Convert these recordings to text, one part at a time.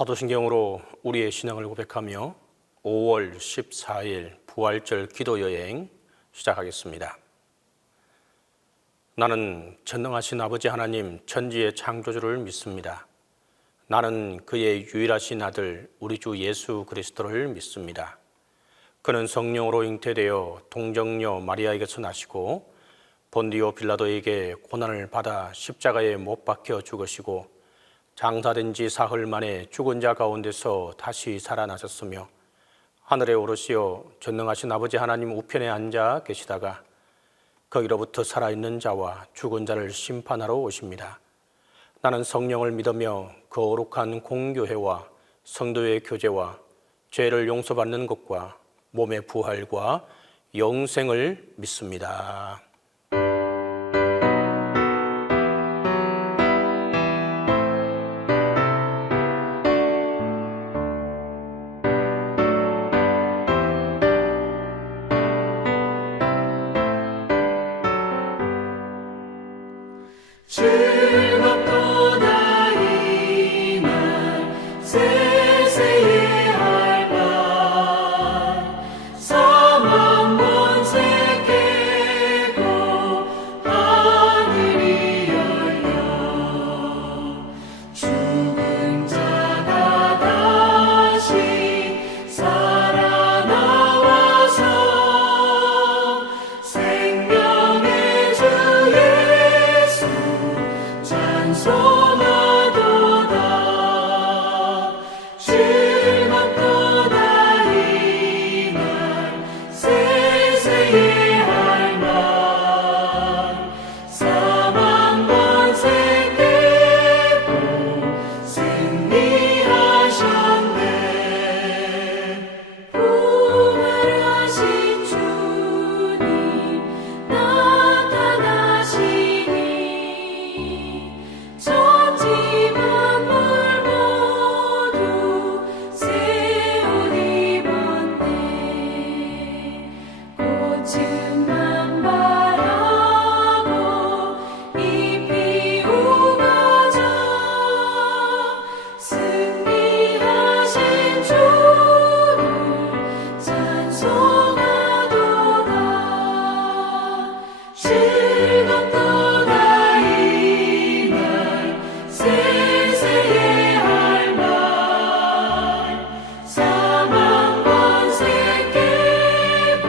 사도신경으로 우리의 신앙을 고백하며 5월 14일 부활절 기도여행 시작하겠습니다. 나는 전능하신 아버지 하나님 천지의 창조주를 믿습니다. 나는 그의 유일하신 아들 우리 주 예수 그리스도를 믿습니다. 그는 성령으로 잉태되어 동정녀 마리아에게서 나시고 본디오 빌라도에게 고난을 받아 십자가에 못 박혀 죽으시고 장사된 지 사흘 만에 죽은 자 가운데서 다시 살아나셨으며 하늘에 오르시어 전능하신 아버지 하나님 우편에 앉아 계시다가 거기로부터 살아있는 자와 죽은 자를 심판하러 오십니다. 나는 성령을 믿으며 그 거룩한 공교회와 성도의 교제와 죄를 용서받는 것과 몸의 부활과 영생을 믿습니다. 즐겁도다 이 날 세세의 할말 사망 권세 깨고 하늘이 열려 죽은 자가 다시 살아나와서 생명의 주 예수 찬송하도다. 즐겁도다 이 날 세세의 할말 사망 권세 깨고 승리하셨네. 부활하신 주님 나타나시니 천지 만물 모두 새 옷 입었네. 꽃은 만발하고 잎이 우거져 승리하신 주를 찬송하도다. 즐겁도다 이 날 세세의 할말 사망 권세 깨고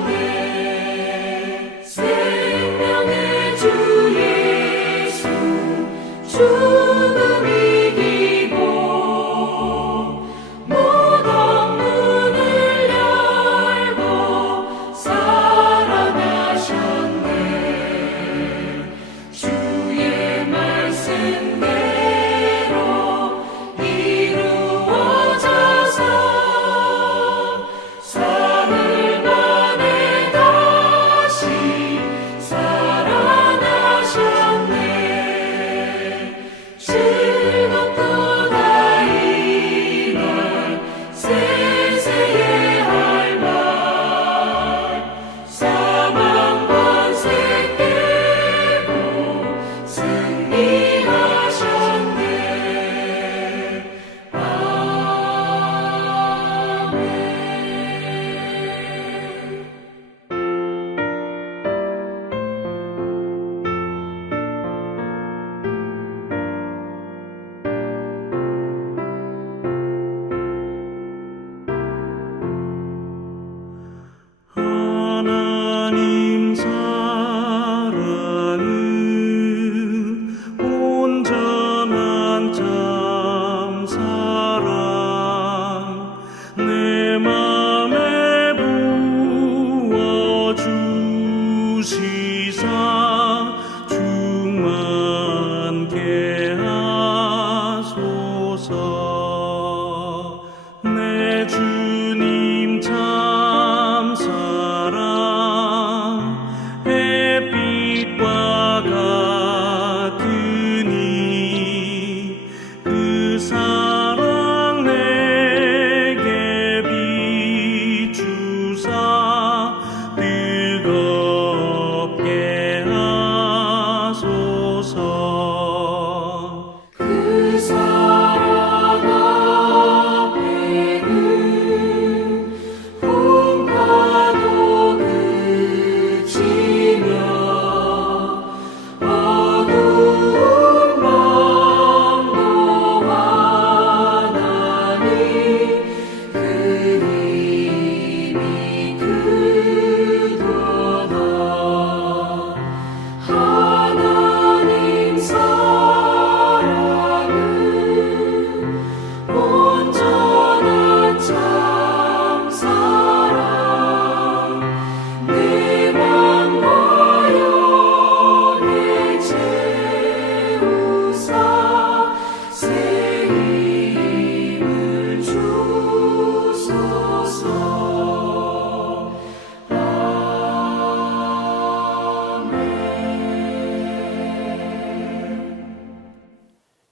승리하셨네. 생명의 주 예수 죽음 이기고 무덤 문을 열고 살아나셨네. 주의 말씀대로 이루어져서 사흘 만에 다시 살아나셨네. 즐겁도다 이 날 세세의 할말 사망 권세 깨고 승리하셨네. 아멘. 하나님 사랑은 온전한 참 사랑 내 맘에 부어주시사 충만케 하소서. 내 주님 참 사랑 햇빛과 같으니 그 사랑 내게 비추사 뜨겁게 하소서.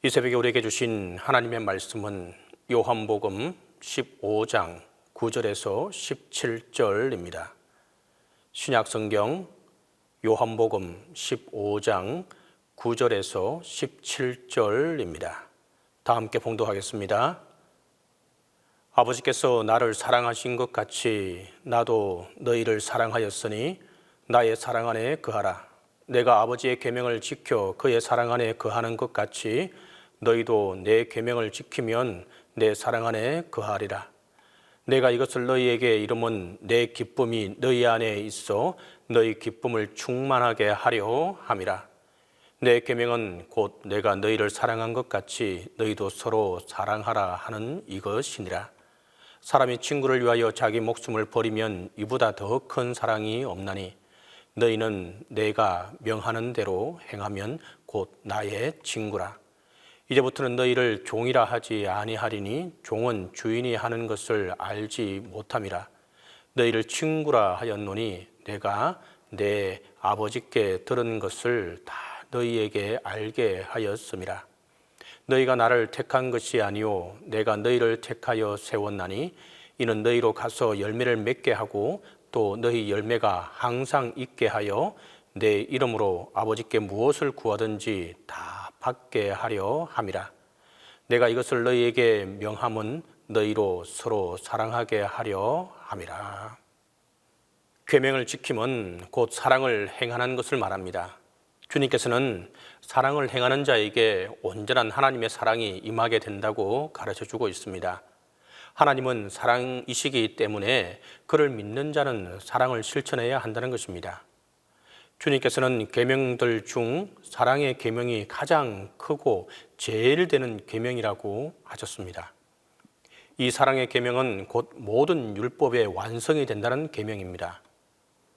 이 새벽에 우리에게 주신 하나님의 말씀은 요한복음 15장 9절에서 17절입니다. 신약성경 요한복음 15장 9절에서 17절입니다. 다 함께 봉독하겠습니다. 아버지께서 나를 사랑하신 것 같이 나도 너희를 사랑하였으니 나의 사랑 안에 거하라. 내가 아버지의 계명을 지켜 그의 사랑 안에 거하는 것 같이 너희도 내 계명을 지키면 내 사랑 안에 거하리라. 내가 이것을 너희에게 이름은 내 기쁨이 너희 안에 있어 너희 기쁨을 충만하게 하려 함이라. 내 계명은 곧 내가 너희를 사랑한 것 같이 너희도 서로 사랑하라 하는 이것이니라. 사람이 친구를 위하여 자기 목숨을 버리면 이보다 더 큰 사랑이 없나니 너희는 내가 명하는 대로 행하면 곧 나의 친구라. 이제부터는 너희를 종이라 하지 아니하리니 종은 주인이 하는 것을 알지 못함이라. 너희를 친구라 하였노니 내가 내 아버지께 들은 것을 다 너희에게 알게 하였음이라. 너희가 나를 택한 것이 아니요 내가 너희를 택하여 세웠나니 이는 너희로 가서 열매를 맺게 하고 또 너희 열매가 항상 있게 하여 내 이름으로 아버지께 무엇을 구하든지 다 받게 하려 함이라. 내가 이것을 너희에게 명함은 너희로 서로 사랑하게 하려 함이라. 계명을 지킴은 곧 사랑을 행하는 것을 말합니다. 주님께서는 사랑을 행하는 자에게 온전한 하나님의 사랑이 임하게 된다고 가르쳐주고 있습니다. 하나님은 사랑이시기 때문에 그를 믿는 자는 사랑을 실천해야 한다는 것입니다. 주님께서는 계명들 중 사랑의 계명이 가장 크고 제일 되는 계명이라고 하셨습니다. 이 사랑의 계명은 곧 모든 율법의 완성이 된다는 계명입니다.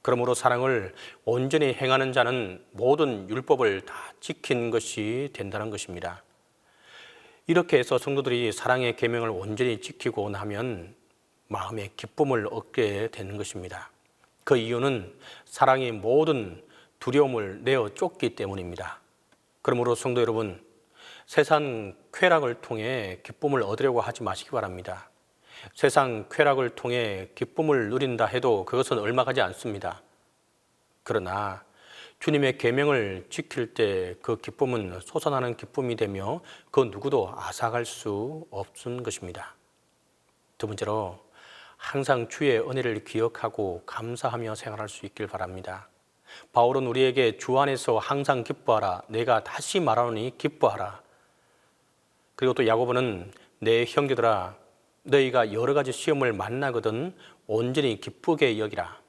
그러므로 사랑을 온전히 행하는 자는 모든 율법을 다 지킨 것이 된다는 것입니다. 이렇게 해서 성도들이 사랑의 계명을 온전히 지키고 나면 마음의 기쁨을 얻게 되는 것입니다. 그 이유는 사랑이 모든 두려움을 내어 쫓기 때문입니다. 그러므로 성도 여러분, 세상 쾌락을 통해 기쁨을 얻으려고 하지 마시기 바랍니다. 세상 쾌락을 통해 기쁨을 누린다 해도 그것은 얼마 가지 않습니다. 그러나 주님의 계명을 지킬 때 그 기쁨은 솟아나는 기쁨이 되며 그 누구도 앗아갈 수 없는 것입니다. 두 번째로 항상 주의 은혜를 기억하고 감사하며 생활할 수 있길 바랍니다. 바울은 우리에게 주 안에서 항상 기뻐하라. 내가 다시 말하노니 기뻐하라. 그리고 또 야고보는 내 형제들아 너희가 여러 가지 시험을 만나거든 온전히 기쁘게 여기라.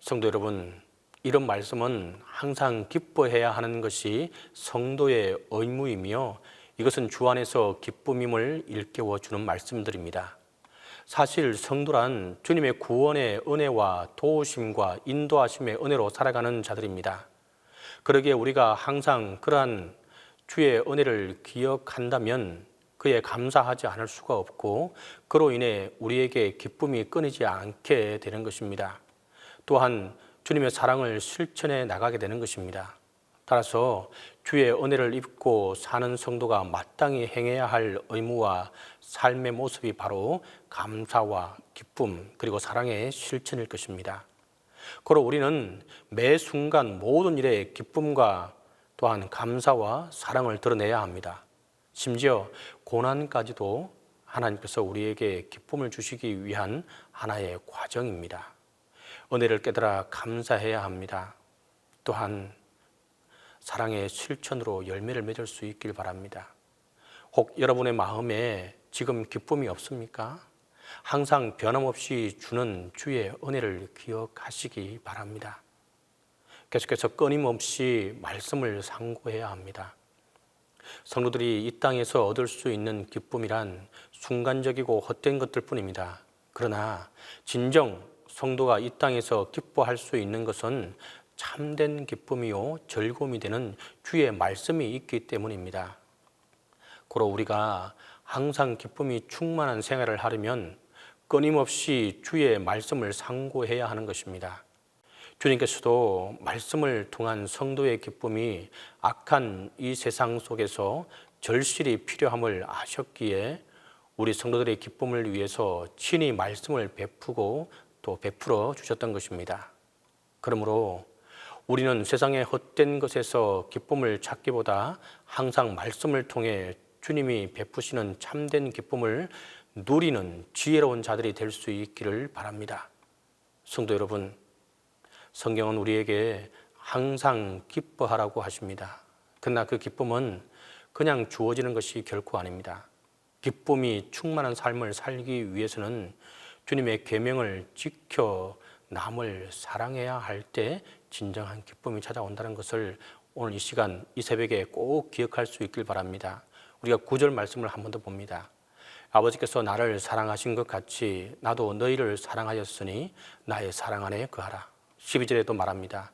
성도 여러분, 이런 말씀은 항상 기뻐해야 하는 것이 성도의 의무이며 이것은 주 안에서 기쁨임을 일깨워 주는 말씀들입니다. 사실 성도란 주님의 구원의 은혜와 도우심과 인도하심의 은혜로 살아가는 자들입니다. 그러기에 우리가 항상 그러한 주의 은혜를 기억한다면 그에 감사하지 않을 수가 없고 그로 인해 우리에게 기쁨이 끊이지 않게 되는 것입니다. 또한 주님의 사랑을 실천해 나가게 되는 것입니다. 따라서 주의 은혜를 입고 사는 성도가 마땅히 행해야 할 의무와 삶의 모습이 바로 감사와 기쁨 그리고 사랑의 실천일 것입니다. 그로 우리는 매 순간 모든 일에 기쁨과 또한 감사와 사랑을 드러내야 합니다. 심지어 고난까지도 하나님께서 우리에게 기쁨을 주시기 위한 하나의 과정입니다. 은혜를 깨달아 감사해야 합니다. 또한 사랑의 실천으로 열매를 맺을 수 있길 바랍니다. 혹 여러분의 마음에 지금 기쁨이 없습니까? 항상 변함없이 주는 주의 은혜를 기억하시기 바랍니다. 계속해서 끊임없이 말씀을 상고해야 합니다. 성도들이 이 땅에서 얻을 수 있는 기쁨이란 순간적이고 헛된 것들 뿐입니다. 그러나 진정 성도가 이 땅에서 기뻐할 수 있는 것은 참된 기쁨이요 즐거움이 되는 주의 말씀이 있기 때문입니다. 고로 우리가 항상 기쁨이 충만한 생활을 하려면 끊임없이 주의 말씀을 상고해야 하는 것입니다. 주님께서도 말씀을 통한 성도의 기쁨이 악한 이 세상 속에서 절실히 필요함을 아셨기에 우리 성도들의 기쁨을 위해서 친히 말씀을 베푸고 또 베풀어 주셨던 것입니다. 그러므로 우리는 세상의 헛된 것에서 기쁨을 찾기보다 항상 말씀을 통해 주님이 베푸시는 참된 기쁨을 누리는 지혜로운 자들이 될 수 있기를 바랍니다. 성도 여러분, 성경은 우리에게 항상 기뻐하라고 하십니다. 그러나 그 기쁨은 그냥 주어지는 것이 결코 아닙니다. 기쁨이 충만한 삶을 살기 위해서는 주님의 계명을 지켜 남을 사랑해야 할 때 진정한 기쁨이 찾아온다는 것을 오늘 이 시간, 이 새벽에 꼭 기억할 수 있길 바랍니다. 우리가 9절 말씀을 한 번 더 봅니다. 아버지께서 나를 사랑하신 것 같이 나도 너희를 사랑하였으니 나의 사랑 안에 거하라. 12절에도 말합니다.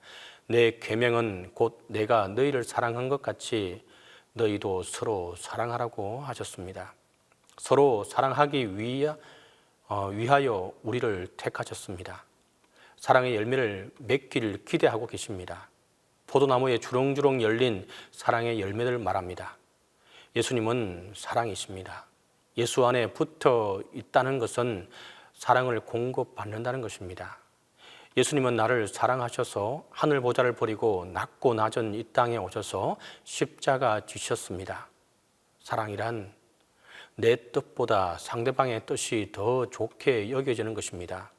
내 계명은 곧 내가 너희를 사랑한 것 같이 너희도 서로 사랑하라고 하셨습니다. 서로 사랑하기 위하여 우리를 택하셨습니다. 사랑의 열매를 맺기를 기대하고 계십니다. 포도나무에 주렁주렁 열린 사랑의 열매를 말합니다. 예수님은 사랑이십니다. 예수 안에 붙어 있다는 것은 사랑을 공급받는다는 것입니다. 예수님은 나를 사랑하셔서 하늘 보좌를 버리고 낮고 낮은 이 땅에 오셔서 십자가 지셨습니다. 사랑이란 내 뜻보다 상대방의 뜻이 더 좋게 여겨지는 것입니다.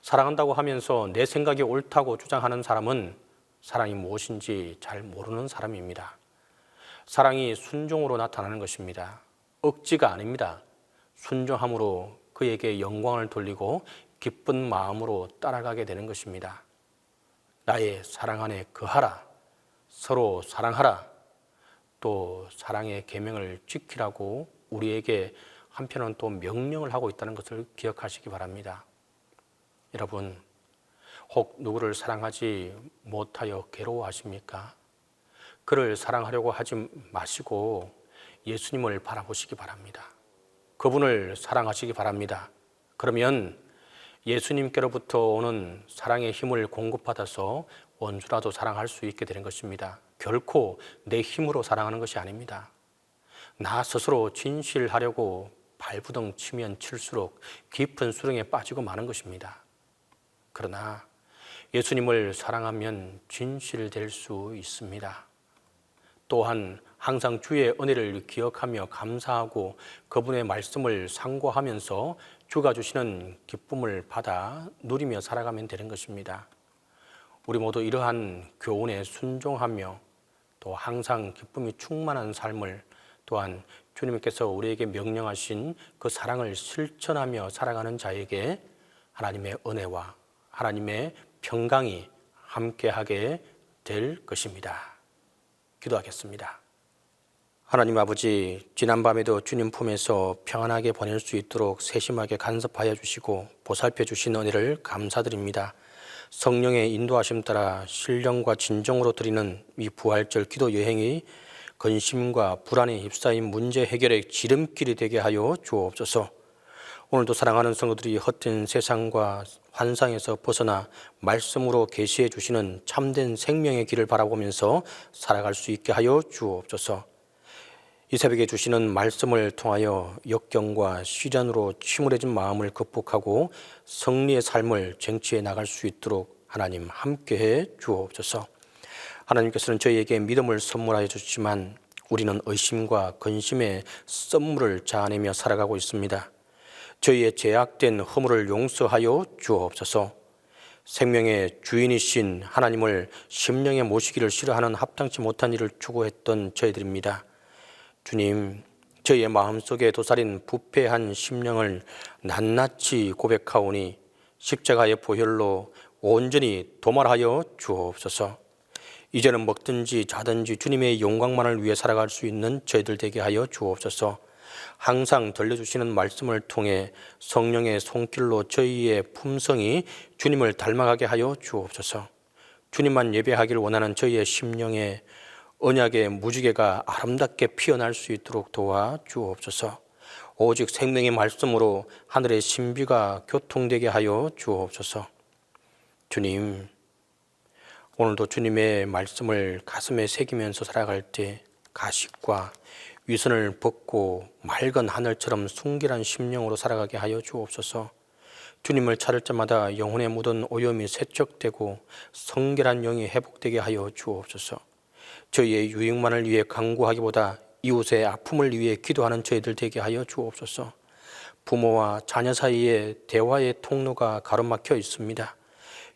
사랑한다고 하면서 내 생각이 옳다고 주장하는 사람은 사랑이 무엇인지 잘 모르는 사람입니다. 사랑이 순종으로 나타나는 것입니다. 억지가 아닙니다. 순종함으로 그에게 영광을 돌리고 기쁜 마음으로 따라가게 되는 것입니다. 나의 사랑 안에 거하라. 서로 사랑하라. 또 사랑의 계명을 지키라고 우리에게 한편은 또 명령을 하고 있다는 것을 기억하시기 바랍니다. 여러분, 혹 누구를 사랑하지 못하여 괴로워하십니까? 그를 사랑하려고 하지 마시고 예수님을 바라보시기 바랍니다. 그분을 사랑하시기 바랍니다. 그러면 예수님께로부터 오는 사랑의 힘을 공급받아서 원수라도 사랑할 수 있게 되는 것입니다. 결코 내 힘으로 사랑하는 것이 아닙니다. 나 스스로 진실하려고 발부둥 치면 칠수록 깊은 수렁에 빠지고 마는 것입니다. 그러나 예수님을 사랑하면 진실될 수 있습니다. 또한 항상 주의 은혜를 기억하며 감사하고 그분의 말씀을 상고하면서 주가 주시는 기쁨을 받아 누리며 살아가면 되는 것입니다. 우리 모두 이러한 교훈에 순종하며 또 항상 기쁨이 충만한 삶을, 또한 주님께서 우리에게 명령하신 그 사랑을 실천하며 살아가는 자에게 하나님의 은혜와 하나님의 평강이 함께하게 될 것입니다. 기도하겠습니다. 하나님 아버지, 지난밤에도 주님 품에서 평안하게 보낼 수 있도록 세심하게 간섭하여 주시고 보살펴 주신 은혜를 감사드립니다. 성령의 인도하심 따라 신령과 진정으로 드리는 이 부활절 기도 여행이 근심과 불안에 휩싸인 문제 해결의 지름길이 되게 하여 주옵소서. 오늘도 사랑하는 성도들이 헛된 세상과 환상에서 벗어나 말씀으로 계시해 주시는 참된 생명의 길을 바라보면서 살아갈 수 있게 하여 주옵소서. 이 새벽에 주시는 말씀을 통하여 역경과 시련으로 침울해진 마음을 극복하고 승리의 삶을 쟁취해 나갈 수 있도록 하나님 함께해 주옵소서. 하나님께서는 저희에게 믿음을 선물하여 주시지만 우리는 의심과 근심의 썸물을 자아내며 살아가고 있습니다. 저희의 죄악된 허물을 용서하여 주옵소서. 생명의 주인이신 하나님을 심령에 모시기를 싫어하는 합당치 못한 일을 추구했던 저희들입니다. 주님, 저희의 마음속에 도살인 부패한 심령을 낱낱이 고백하오니 십자가의 보혈로 온전히 도말하여 주옵소서. 이제는 먹든지 자든지 주님의 영광만을 위해 살아갈 수 있는 저희들 되게 하여 주옵소서. 항상 들려주시는 말씀을 통해 성령의 손길로 저희의 품성이 주님을 닮아가게 하여 주옵소서. 주님만 예배하기를 원하는 저희의 심령에 언약의 무지개가 아름답게 피어날 수 있도록 도와 주옵소서. 오직 생명의 말씀으로 하늘의 신비가 교통되게 하여 주옵소서. 주님, 오늘도 주님의 말씀을 가슴에 새기면서 살아갈 때 가식과 위선을 벗고 맑은 하늘처럼 순결한 심령으로 살아가게 하여 주옵소서. 주님을 찾을 때마다 영혼에 묻은 오염이 세척되고 성결한 영이 회복되게 하여 주옵소서. 저희의 유익만을 위해 강구하기보다 이웃의 아픔을 위해 기도하는 저희들 되게 하여 주옵소서. 부모와 자녀 사이에 대화의 통로가 가로막혀 있습니다.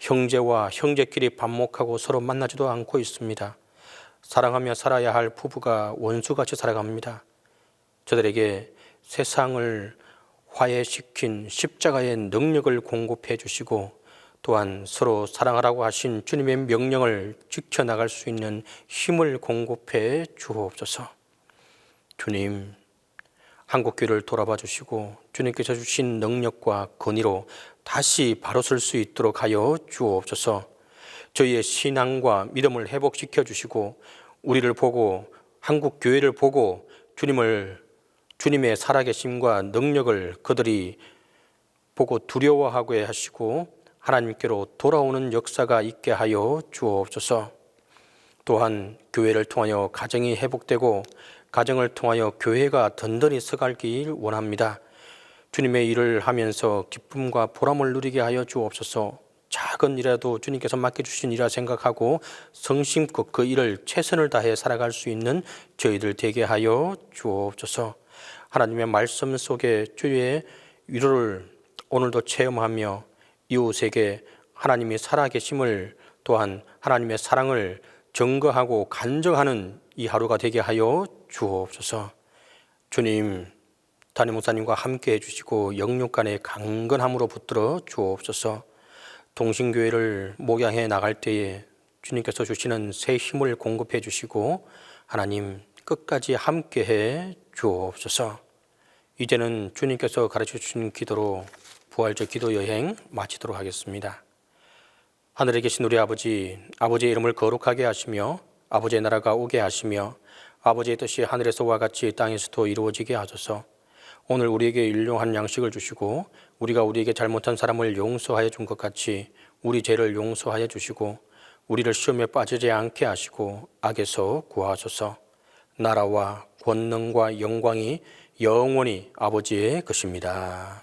형제와 형제끼리 반목하고 서로 만나지도 않고 있습니다. 사랑하며 살아야 할 부부가 원수같이 살아갑니다. 저들에게 세상을 화해시킨 십자가의 능력을 공급해 주시고 또한 서로 사랑하라고 하신 주님의 명령을 지켜나갈 수 있는 힘을 공급해 주옵소서. 주님, 한국교회를 돌아봐 주시고 주님께서 주신 능력과 권위로 다시 바로 설 수 있도록 하여 주옵소서. 저희의 신앙과 믿음을 회복시켜 주시고 우리를 보고 한국교회를 보고 주님의 살아계심과 능력을 그들이 보고 두려워하게 하시고 하나님께로 돌아오는 역사가 있게 하여 주옵소서. 또한 교회를 통하여 가정이 회복되고 가정을 통하여 교회가 든든히 서가길 원합니다. 주님의 일을 하면서 기쁨과 보람을 누리게 하여 주옵소서. 작은 일이라도 주님께서 맡겨주신 일이라 생각하고 성심껏 그 일을 최선을 다해 살아갈 수 있는 저희들 되게 하여 주옵소서. 하나님의 말씀 속에 주의 위로를 오늘도 체험하며 이웃에게 하나님이 살아계심을 또한 하나님의 사랑을 증거하고 간증하는 이 하루가 되게 하여 주옵소서. 주님, 담임 목사님과 함께 해주시고 영육간의 강건함으로 붙들어 주옵소서. 동신교회를 목양해 나갈 때에 주님께서 주시는 새 힘을 공급해 주시고 하나님 끝까지 함께 해 주옵소서. 이제는 주님께서 가르쳐 주신 기도로 부활절 기도 여행 마치도록 하겠습니다. 하늘에 계신 우리 아버지, 아버지의 이름을 거룩하게 하시며 아버지의 나라가 오게 하시며 아버지의 뜻이 하늘에서와 같이 땅에서도 이루어지게 하소서. 오늘 우리에게 일용할 양식을 주시고 우리가 우리에게 잘못한 사람을 용서하여 준 것 같이 우리 죄를 용서하여 주시고 우리를 시험에 빠지지 않게 하시고 악에서 구하소서. 나라와 권능과 영광이 영원히 아버지의 것입니다.